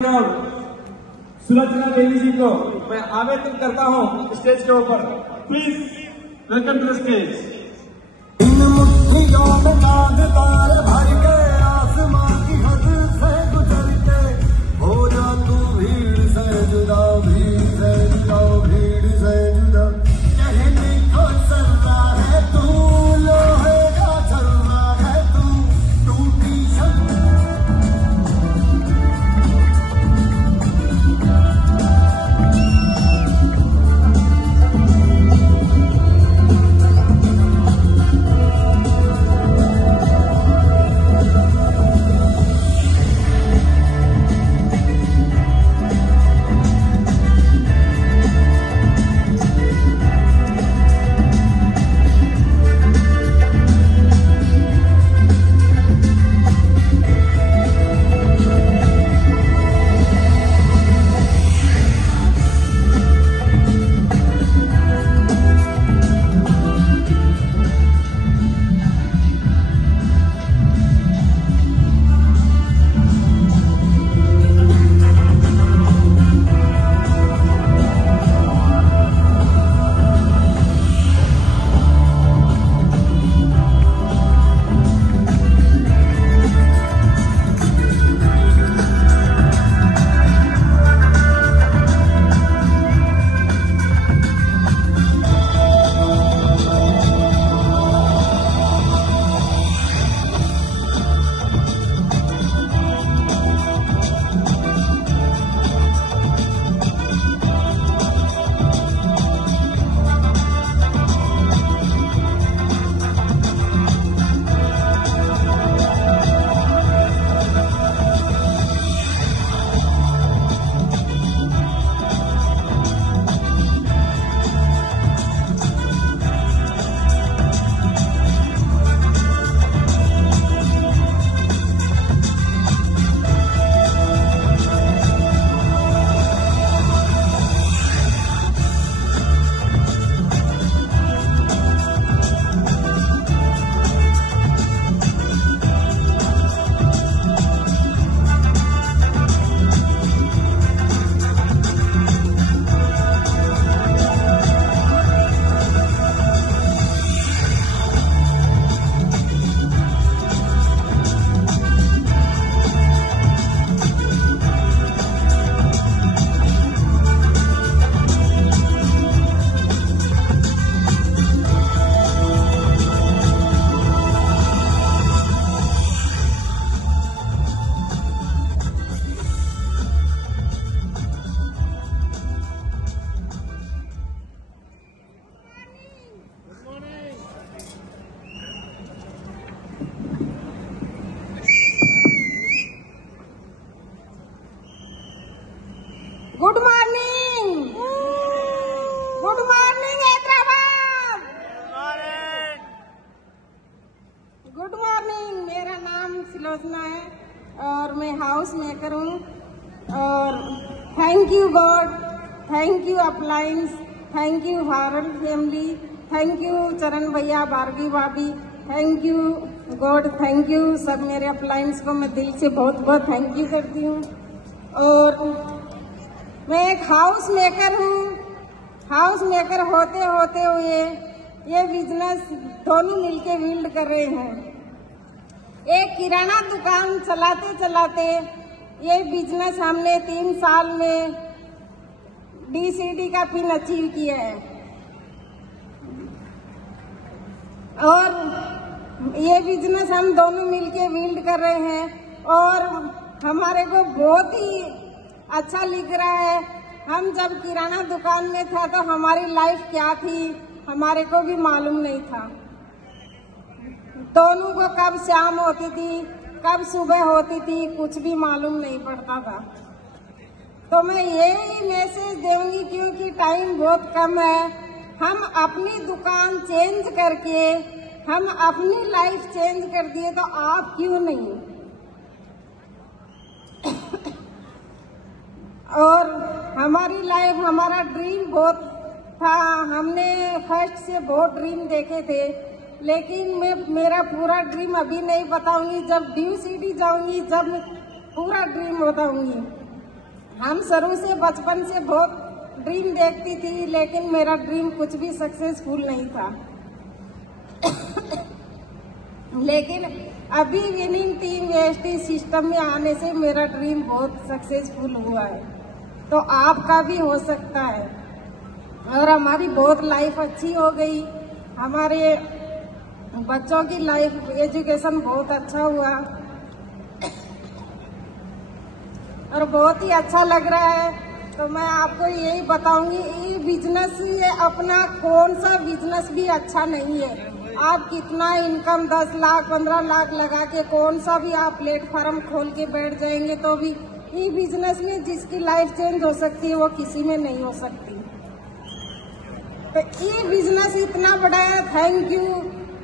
सुलोचना देवी जी को मैं आवेदन करता हूँ स्टेज के ऊपर। Please welcome to stage. इन मुट्ठियों में नाग तार भर के आसमां की हद से गुजर के हो जा तू भीड़ से जुदा, भीड़ से जुदा, भीड़ से जुदा। कहने को चल रहा है तू, लोहे का चल रहा है तू, टूटी good morning, good morning Hyderabad, good morning. मेरा नाम सुलोचना है और मैं हाउस मेकर हूँ। और thank you God, thank you appliance, thank you हारल फैमिली, थैंक यू चरण भैया, भार्गी भाभी, thank you God, thank you सब मेरे अपलायंस को मैं दिल से बहुत बहुत थैंक यू करती हूँ। और मैं एक हाउस मेकर हूँ। हाउस मेकर होते होते हुए ये बिजनेस दोनों मिलके बिल्ड कर रहे हैं। एक किराना दुकान चलाते चलाते ये बिजनेस हमने 3 साल में DCD का पिन अचीव किया है। और ये बिजनेस हम दोनों मिलके बिल्ड कर रहे हैं और हमारे को बहुत ही अच्छा लिख रहा है। हम जब किराना दुकान में था तो हमारी लाइफ क्या थी हमारे को भी मालूम नहीं था। दोनों को कब शाम होती थी, कब सुबह होती थी, कुछ भी मालूम नहीं पड़ता था। तो मैं यही मैसेज दूंगी क्योंकि टाइम बहुत कम है। हम अपनी दुकान चेंज करके हम अपनी लाइफ चेंज कर दिए तो आप क्यों नहीं। और हमारी लाइफ, हमारा ड्रीम बहुत था। हमने फर्स्ट से बहुत ड्रीम देखे थे, लेकिन मैं मेरा पूरा ड्रीम अभी नहीं बताऊंगी। जब DCD जाऊंगी जब पूरा ड्रीम बताऊंगी। हम शुरू से बचपन से बहुत ड्रीम देखती थी, लेकिन मेरा ड्रीम कुछ भी सक्सेसफुल नहीं था। लेकिन अभी विनिंग टीम एसटी सिस्टम में आने से मेरा ड्रीम बहुत सक्सेसफुल हुआ है, तो आपका भी हो सकता है। और हमारी बहुत लाइफ अच्छी हो गई, हमारे बच्चों की लाइफ एजुकेशन बहुत अच्छा हुआ और बहुत ही अच्छा लग रहा है। तो मैं आपको यही बताऊंगी, ये बिजनेस ये अपना कौन सा बिजनेस भी अच्छा नहीं है। आप कितना इनकम 10 लाख 15 लाख लगा के कौन सा भी आप प्लेटफॉर्म खोल के बैठ जाएंगे तो भी ये बिजनेस में जिसकी लाइफ चेंज हो सकती है वो किसी में नहीं हो सकती। तो ये बिजनेस इतना बड़ा है।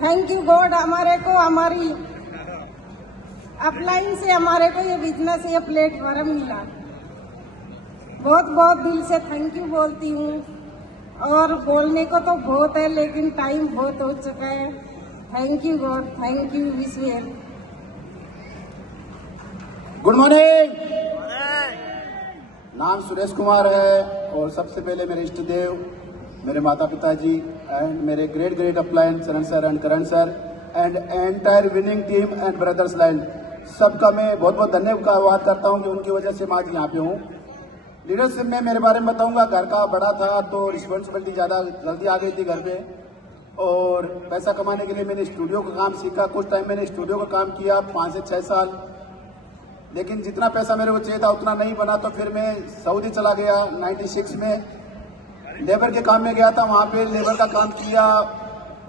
थैंक यू गॉड, हमारे को हमारी अपलाइन से हमारे को ये बिजनेस ये प्लेटफॉर्म मिला। बहुत बहुत दिल से थैंक यू बोलती हूँ। और बोलने को तो बहुत है, लेकिन टाइम बहुत हो चुका है। Thank you God, thank you विश्वेर। Good morning. नाम सुरेश कुमार है और सबसे पहले मेरे इष्ट देव, मेरे माता पिता जी एंड मेरे ग्रेट अपलाइन चरण sir and Karan sir and entire winning team and brothers line, सबका मैं बहुत बहुत धन्यवाद करता हूं कि उनकी वजह से मैं आज यहाँ पे हूँ। लीडरशिप में मेरे बारे में बताऊंगा। घर का बड़ा था तो रिस्पॉन्सिबिलिटी ज़्यादा जल्दी आ गई थी घर पे, और पैसा कमाने के लिए मैंने स्टूडियो का काम सीखा। कुछ टाइम मैंने स्टूडियो का काम किया 5 से 6 साल, लेकिन जितना पैसा मेरे को चाहिए था उतना नहीं बना। तो फिर मैं सऊदी चला गया 96 में, लेबर के काम में गया था। वहाँ पे लेबर का काम किया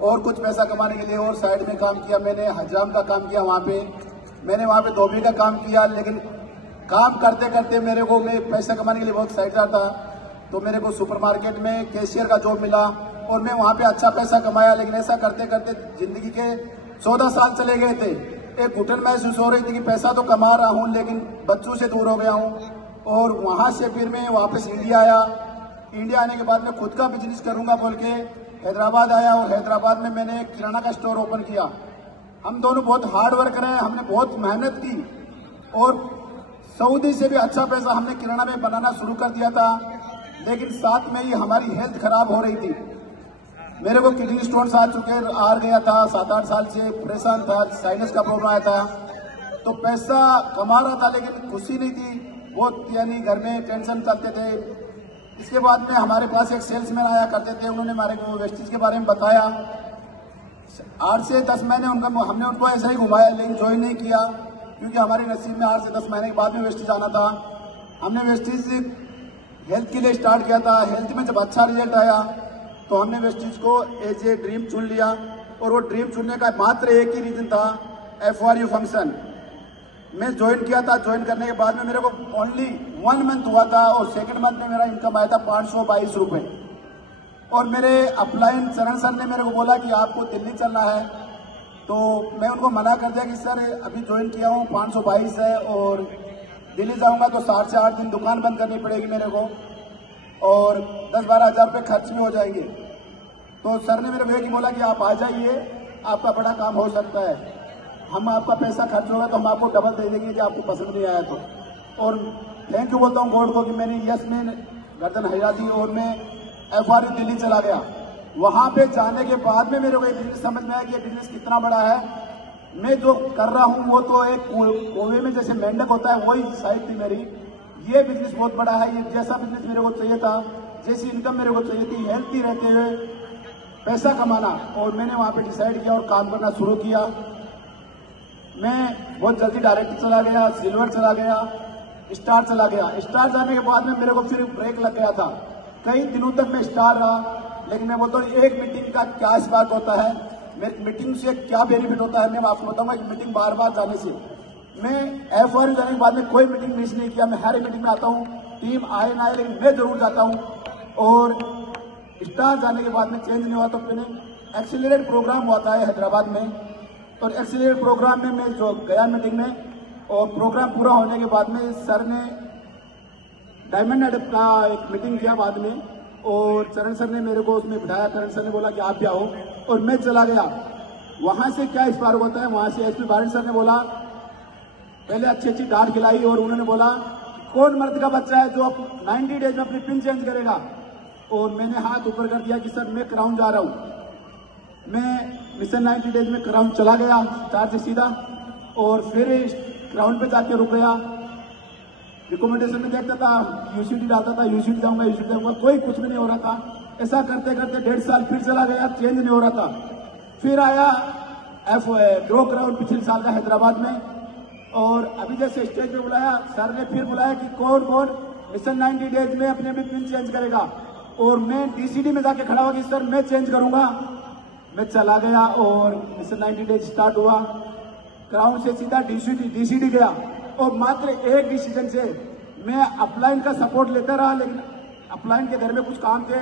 और कुछ पैसा कमाने के लिए और साइड में काम किया। मैंने हजाम का काम किया, मैंने वहाँ पे धोबी का काम किया। लेकिन काम करते करते मेरे को मैं पैसा कमाने के लिए बहुत एक्साइटेड था, तो मेरे को सुपरमार्केट में कैशियर का जॉब मिला और मैं वहाँ पे अच्छा पैसा कमाया। लेकिन ऐसा करते करते जिंदगी के 14 साल चले गए थे। एक घुटन महसूस हो रही थी कि पैसा तो कमा रहा हूँ लेकिन बच्चों से दूर हो गया हूँ। और वहाँ से फिर मैं वापस इंडिया आया। इंडिया आने के बाद मैं खुद का बिजनेस करूंगा बोल के हैदराबाद आया, और हैदराबाद में मैंने एक किराना का स्टोर ओपन किया। हम दोनों बहुत हार्ड वर्क रहे, हमने बहुत मेहनत की और सऊदी से भी अच्छा पैसा हमने किराना में बनाना शुरू कर दिया था। लेकिन साथ में ही हमारी हेल्थ खराब हो रही थी। मेरे को किडनी स्टोन्स आ गया था, 7-8 साल से परेशान था, साइनस का प्रॉब्लम आया था। तो पैसा कमा रहा था लेकिन खुशी नहीं थी, बहुत यानी घर में टेंशन चलते थे। इसके बाद में हमारे पास एक सेल्समैन आया करते थे, उन्होंने हमारे को वेस्टेज के बारे में बताया। 8 से 10 महीने हमने उनको ऐसा ही घुमाया, लेकिन ज्वाइन नहीं किया क्योंकि हमारे नसीब में 8 से 10 महीने के बाद में वेस्टेज आना था। हमने वेस्टेज हेल्थ के लिए स्टार्ट किया था। हेल्थ में जब अच्छा रिजल्ट आया तो हमने वेस्टेज को एज ए ड्रीम चुन लिया, और वो ड्रीम चुनने का मात्र एक ही रीजन था, FRU फंक्शन। मैं ज्वाइन किया था। ज्वाइन करने के बाद में मेरे को ओनली 1 मंथ हुआ था और सेकंड मंथ में मेरा इनकम आया था 522 रुपये। और मेरे अपलाइन चरण सर ने मेरे को बोला कि आपको दिल्ली चलना है, तो मैं उनको मना कर दिया कि सर अभी ज्वाइन किया हूँ, 522 है और दिल्ली जाऊँगा तो 7 से 8 दिन दुकान बंद करनी पड़ेगी मेरे को, और 10-12 हज़ार रुपये खर्च में हो जाएंगे। तो सर ने मेरे को ये बोला कि आप आ जाइए, आपका बड़ा काम हो सकता है, हम आपका पैसा खर्च होगा तो हम आपको डबल दे देंगे कि आपको पसंद नहीं आया तो। और थैंक यू बोलता हूँ गॉड को कि मैंने यस में गर्दन हिला दी और मैं FRU दिल्ली चला गया। वहाँ पे जाने के बाद में मेरे को एक बिजनेस समझ में आया कि ये बिजनेस कितना बड़ा है। मैं जो कर रहा हूँ वो तो एक कोवे में जैसे मेंढक होता है वही साइड थी मेरी। ये बिजनेस बहुत बड़ा है। ये जैसा बिजनेस मेरे को चाहिए था, जैसी इनकम मेरे को चाहिए थी, हेल्थी रहते हुए पैसा कमाना, और मैंने वहाँ पे डिसाइड किया और काम करना शुरू किया। मैं बहुत जल्दी डायरेक्टर चला गया, सिल्वर चला गया, स्टार चला गया। स्टार जाने के बाद में मेरे को फिर ब्रेक लग गया था। कई दिनों तक मैं स्टार रहा, लेकिन मैं बोलता हूँ एक मीटिंग का क्या इस्पात होता है, मेरी मीटिंग से क्या बेनिफिट होता है, मैं आपको बताऊंगा कि मीटिंग बार बार जाने से। मैं FRU जाने के बाद में कोई मीटिंग मिस नहीं किया। मैं हर एक मीटिंग में आता हूँ, टीम आए ना आए लेकिन मैं जरूर जाता हूँ। और स्टार जाने के बाद में चेंज नहीं हुआ। तो मैंने एक्सीलरेट प्रोग्राम हुआ था हैदराबाद में, और एक्सीलरेट प्रोग्राम में मैं जो गया मीटिंग में, और प्रोग्राम पूरा होने के बाद में सर ने डायमंड एडप का एक मीटिंग किया बाद में, और चरण सर ने मेरे को उसमें बिठाया। करण सर ने बोला कि आप भी आओ, और मैं चला गया। वहां से क्या स्पार्क होता है, वहां से SP बारिश सर ने बोला, पहले अच्छी डांट खिलाई और उन्होंने बोला कौन मर्द का बच्चा है जो 90 डेज में अपनी पिन चेंज करेगा? और मैंने हाथ ऊपर कर दिया कि सर मैं क्राउन जा रहा हूं। मैं मिशन 90 डेज में क्राउन चला गया स्टार से सीधा, और फिर क्राउन पे जाके रुक गया। रिकमेंडेशन में देखता था, यूसीडी डालता था, यूसीडी जाऊंगा, कोई कुछ भी नहीं हो रहा था। ऐसा करते करते 1.5 साल फिर चला गया, चेंज नहीं हो रहा था। फिर आया ग्रो क्राउन पिछले साल का हैदराबाद में, और अभी जैसे स्टेज पे बुलाया सर ने, फिर बुलाया कि कौन कौन मिशन 90 डेज में अपने भी पिन चेंज करेगा। और मैं डीसीडी में जाके खड़ा हुआ कि सर मैं चेंज करूंगा। मैं चला गया और मिशन 90 डेज स्टार्ट हुआ। क्राउन से सीधा डीसीडी गया, और मात्र एक डिसीजन से मैं अपलाइन का सपोर्ट लेता रहा, लेकिन अपलाइन के घर में कुछ काम थे।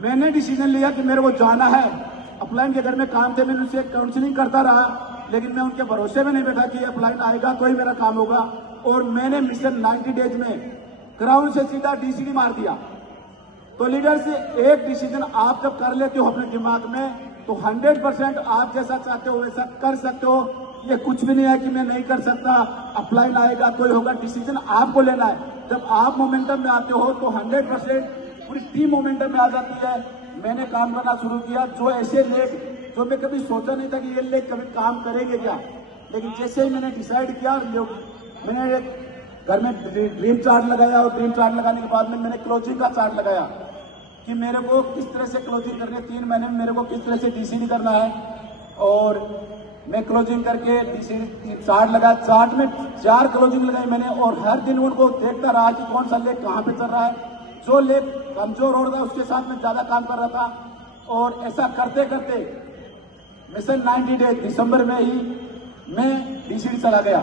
मैंने डिसीजन लिया कि मेरे को जाना है। अपलाइन के घर में काम थे, मैंने उनसे काउंसलिंग करता रहा, लेकिन मैं उनके भरोसे में नहीं बैठा कि अपलाइन आएगा तो ही मेरा काम होगा। और मैंने मिशन 90 डेज में क्राउन से सीधा डीसीडी मार दिया। तो लीडर से एक डिसीजन आप जब कर लेते हो अपने दिमाग में, तो 100% आप जैसा चाहते हो वैसा कर सकते हो। ये कुछ भी नहीं है कि मैं नहीं कर सकता, अपलाइन आएगा कोई होगा, डिसीजन आपको लेना है। जब आप मोमेंटम में आते हो तो 100% पूरी टीम मोमेंटम में आ जाती है। मैंने काम करना शुरू किया, जो ऐसे लेग जो मैं कभी सोचा नहीं था कि ये लेग कभी काम करेंगे क्या, लेकिन जैसे ही मैंने डिसाइड किया, मैंने घर में ड्रीम चार्ट लगाया, और ड्रीम चार्ट लगाने के बाद में मैंने क्लोजिंग का चार्ट लगाया कि मेरे को किस तरह से क्लोजिंग करनी है, 3 महीने में मेरे को किस तरह से डीसीडी करना है। और मैं क्लोजिंग करके डीसीडी चार्ट लगा, चार्ट में 4 क्लोजिंग लगाई मैंने, और हर दिन उनको देखता रहा कि कौन सा लेग कहाँ पे चल रहा है। जो लेग कमजोर हो रहा था उसके साथ में ज्यादा काम कर रहा था, और ऐसा करते करते मिशन 90 डेज दिसंबर में ही मैं डीसीडी चला गया।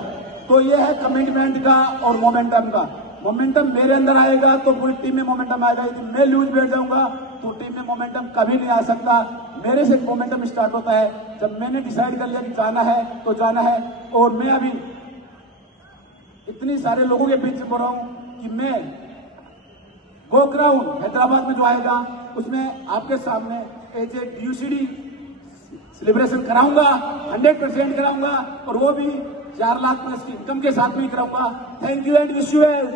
तो ये है कमिटमेंट का और मोमेंटम का। मोमेंटम मेरे अंदर आएगा तो पूरी टीम में मोमेंटम आएगा। यदि मैं लूज बैठ जाऊंगा तो टीम में मोमेंटम कभी नहीं आ सकता। मेरे से मोमेंटम स्टार्ट होता है जब मैंने डिसाइड कर लिया कि जाना है तो जाना है। और मैं अभी इतनी सारे लोगों के बीच बोल रहा हूं कि मैं गो क्राउन हैदराबाद में जो आएगा उसमें आपके सामने एज ए यूसीडी सेलिब्रेशन कराऊंगा, 100% कराऊंगा, और वो भी 4 लाख प्लस की इनकम के साथ में कराऊंगा। Thank you and wish you well.